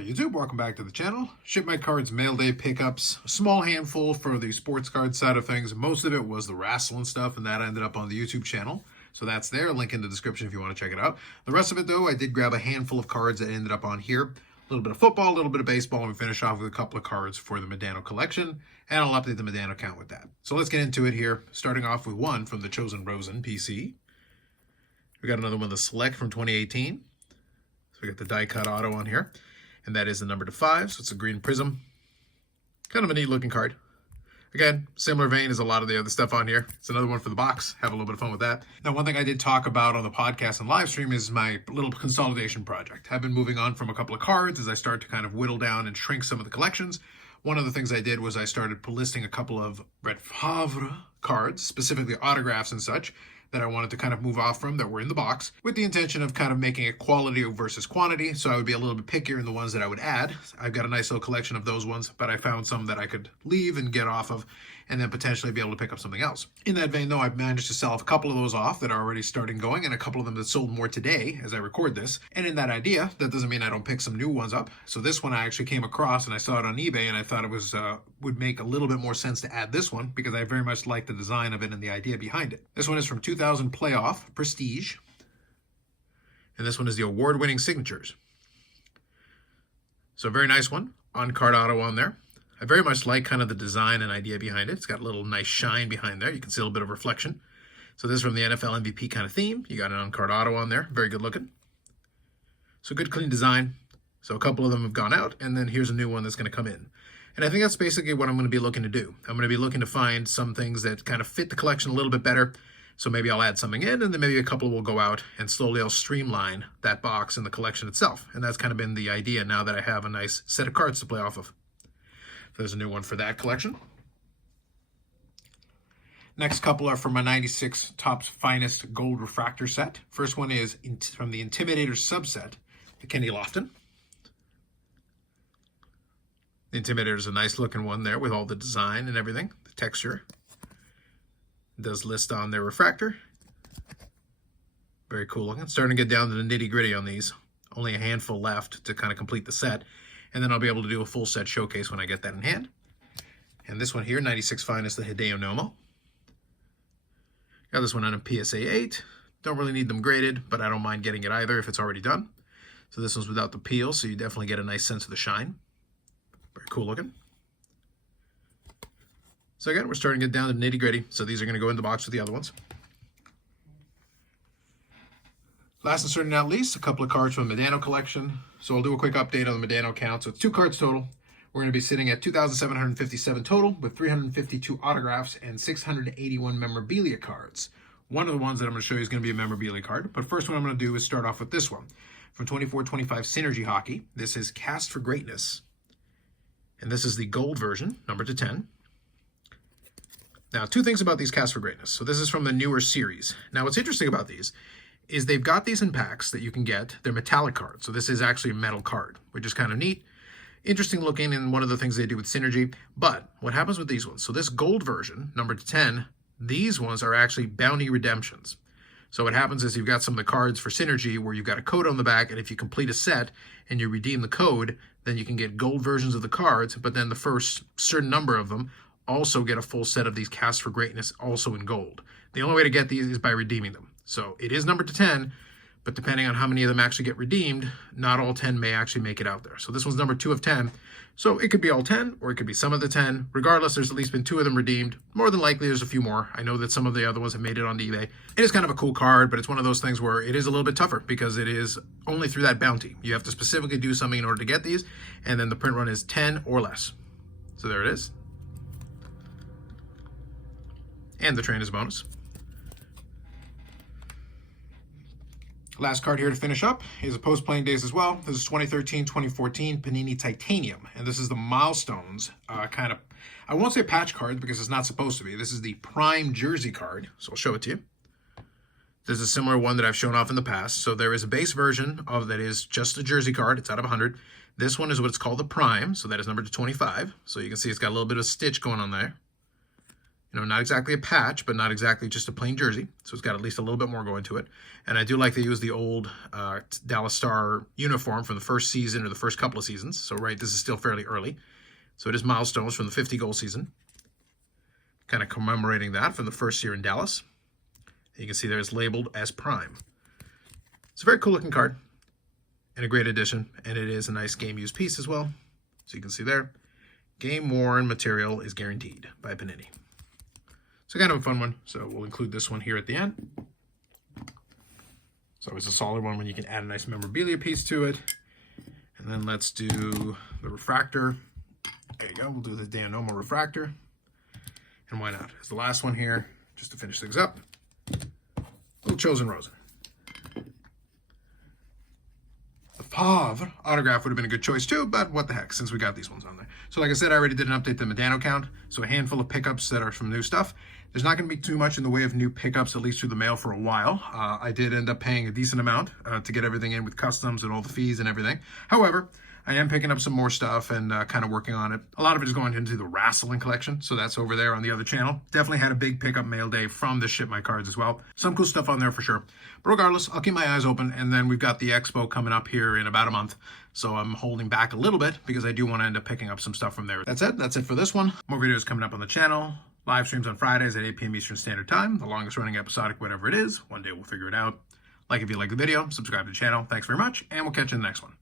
Hello YouTube, welcome back to the channel. ShipmyCards mail day pickups, a small handful for the sports card side of things. Most of it was the wrestling stuff, and that ended up on the YouTube channel. So that's there, link in the description if you want to check it out. The rest of it though, I did grab a handful of cards that ended up on here. A little bit of football, a little bit of baseball, and we finish off with a couple of cards for the Modano collection, and I'll update the Modano count with that. So let's get into it here, starting off with one from the Chosen Rosen PC. We got another one, the Select from 2018. So we got the die cut auto on here. And that is the number to 5, so it's a green prism. Kind of a neat looking card. Again, similar vein as a lot of the other stuff on here. It's another one for the box. Have a little bit of fun with that. Now, one thing I did talk about on the podcast and live stream is my little consolidation project. I've been moving on from a couple of cards as I start to kind of whittle down and shrink some of the collections. One of the things I did was I started listing a couple of Refractors cards, specifically autographs and such, that I wanted to kind of move off from that were in the box with the intention of kind of making it quality versus quantity. So I would be a little bit pickier in the ones that I would add. I've got a nice little collection of those ones, but I found some that I could leave and get off of and then potentially be able to pick up something else. In that vein though, I've managed to sell a couple of those off that are already starting going and a couple of them that sold more today as I record this. And in that idea, that doesn't mean I don't pick some new ones up. So this one I actually came across and I saw it on eBay and I thought it was would make a little bit more sense to add this one because I very much like the design of it and the idea behind it. This one is from 2000 Playoff Prestige. And this one is the award-winning signatures. So a very nice one. On-card auto on there. I very much like kind of the design and idea behind it. It's got a little nice shine behind there. You can see a little bit of reflection. So this is from the NFL MVP kind of theme. You got an on-card auto on there. Very good looking. So good, clean design. So a couple of them have gone out, and then here's a new one that's going to come in. And I think that's basically what I'm going to be looking to do. I'm going to be looking to find some things that kind of fit the collection a little bit better. So maybe I'll add something in, and then maybe a couple will go out, and slowly I'll streamline that box and the collection itself. And that's kind of been the idea now that I have a nice set of cards to play off of. There's a new one for that collection. Next couple are from my 96 Topps Finest Gold Refractor set. First one is from the Intimidator subset, the Kenny Lofton. The Intimidator is a nice looking one there with all the design and everything, the texture. It does list on their refractor. Very cool looking. Starting to get down to the nitty gritty on these. Only a handful left to kind of complete the set. And then I'll be able to do a full set showcase when I get that in hand. And this one here, 96 Finest, the Hideo Nomo. Got this one on a PSA 8. Don't really need them graded, but I don't mind getting it either if it's already done. So this one's without the peel, so you definitely get a nice sense of the shine. Very cool looking. So again, we're starting to get down to nitty gritty. So these are going to go in the box with the other ones. Last and certainly not least, a couple of cards from the Modano collection. So I'll do a quick update on the Modano count. So it's 2 cards total. We're going to be sitting at 2,757 total with 352 autographs and 681 memorabilia cards. One of the ones that I'm going to show you is going to be a memorabilia card. But first one I'm going to do is start off with this one. From 24-25 Synergy Hockey. This is Cast for Greatness. And this is the gold version, number to 10. Now, 2 things about these Cast for Greatness. So this is from the newer series. Now, what's interesting about these is they've got these in packs that you can get. They're metallic cards. So this is actually a metal card, which is kind of neat. Interesting looking, and one of the things they do with Synergy. But what happens with these ones? So this gold version, number to 10, these ones are actually bounty redemptions. So what happens is you've got some of the cards for Synergy where you've got a code on the back, and if you complete a set and you redeem the code, then you can get gold versions of the cards, but then the first certain number of them also get a full set of these Cast for Greatness also in gold. The only way to get these is by redeeming them. So it is number to 10, but depending on how many of them actually get redeemed, not all 10 may actually make it out there. So this one's number 2 of 10. So it could be all 10, or it could be some of the 10. Regardless, there's at least been 2 of them redeemed. More than likely, there's a few more. I know that some of the other ones have made it onto eBay. It is kind of a cool card, but it's one of those things where it is a little bit tougher because it is only through that bounty. You have to specifically do something in order to get these, and then the print run is 10 or less. So there it is. And the train is a bonus. Last card here to finish up is a post-playing days as well. This is 2013-2014 Panini Titanium. And this is the Milestones kind of, I won't say patch card because it's not supposed to be. This is the Prime Jersey card. So I'll show it to you. There's a similar one that I've shown off in the past. So there is a base version of that is just a jersey card. It's out of 100. This one is what it's called the Prime. So that is numbered to 25. So you can see it's got a little bit of stitch going on there. Not exactly a patch, but not exactly just a plain jersey. So it's got at least a little bit more going to it. And I do like they use the old Dallas Star uniform from the first season or the first couple of seasons. So, right, this is still fairly early. So it is milestones from the 50-goal season. Kind of commemorating that from the first year in Dallas. You can see there it's labeled as Prime. It's a very cool looking card and a great addition. And it is a nice game used piece as well. So you can see there, game worn material is guaranteed by Panini. So kind of a fun one. So we'll include this one here at the end. It's always a solid one when you can add a nice memorabilia piece to it. And then let's do the refractor. There you go. We'll do the Dan Nomo refractor. And why not? It's the last one here, just to finish things up. Little Chosen Rosen. The Favre autograph would have been a good choice too, but what the heck, since we got these ones on there. So like I said, I already did an update to the Modano count. So a handful of pickups that are from new stuff. There's not going to be too much in the way of new pickups, at least through the mail for a while. I did end up paying a decent amount to get everything in with customs and all the fees and everything. However, I am picking up some more stuff and kind of working on it. A lot of it is going into the wrestling collection, so that's over there on the other channel. Definitely had a big pickup mail day from the Ship My Cards as well. Some cool stuff on there for sure. But regardless, I'll keep my eyes open, and then we've got the expo coming up here in about a month. So I'm holding back a little bit because I do want to end up picking up some stuff from there. That's it. That's it for this one. More videos coming up on the channel. Live streams on Fridays at 8 p.m. Eastern Standard Time. The longest running episodic, whatever it is. One day we'll figure it out. Like if you like the video, subscribe to the channel. Thanks very much, and we'll catch you in the next one.